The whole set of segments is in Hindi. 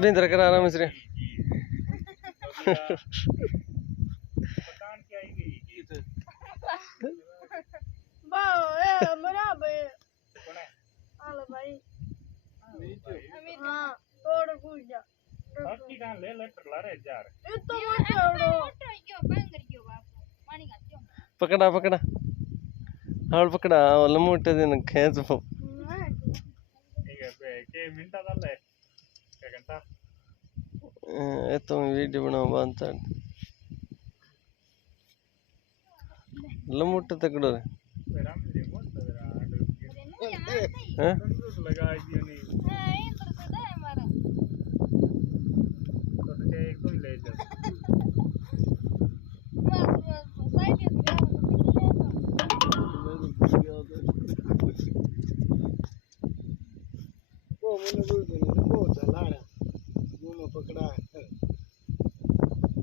बिंदर करा आराम से पकड़ा पकड़ा हाल पकड़ा लमोटे दिन खेच पो तो वीडियो बनाओ बांधता लमोटे तकड़ो हैं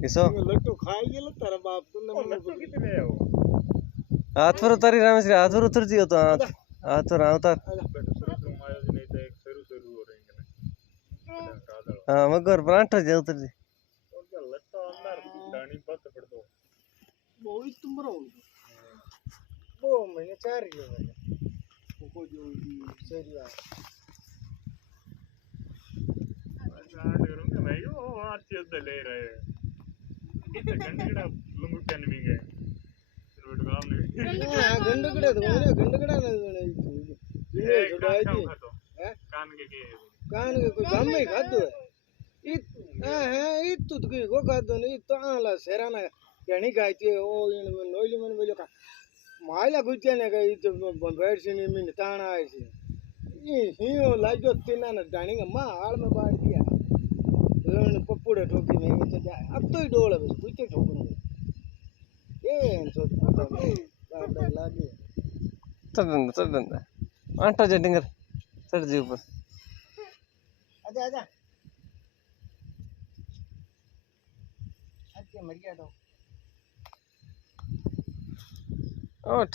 किसो लट्टू खाई गेला तारा बाप को लट्टू कितने है वो हाथ पर उतारी राम श्री हाथ पर उतर जियो तो हाथ पर उतार हां मगर प्रांठ जे उतर जी लट्टू अंदर डाणी बत पड़ दो वो ही तुम रहो वो मैंने चार लिया को जो सेरिया मैं यो आरती ले रहे कितने गंडगड़ा लंगुटन भी गए गंडगड़ा तो मैंने गंडगड़ा ना ये छुड़ाई कान के कोई गम में खादो है इत है इत तो को खादो नहीं तो आला सेराना गणी गायती ओ इन नोइली मन बोलो का माइला गुत्या ने गई तो बैठ से नहीं मिन ताना आई से ये हियो लागो तिना ना डाणी मां आल में बाड़ दिया पप्पूड़े ठोकी में तो जा अब तो ही डोल बस कुत्ते ठोकूंगा ये सो दादा लागे चढ़ आटा जटिंगर चढ़ जी ऊपर आजा आजा आज के मर गया तो ओ ठीक।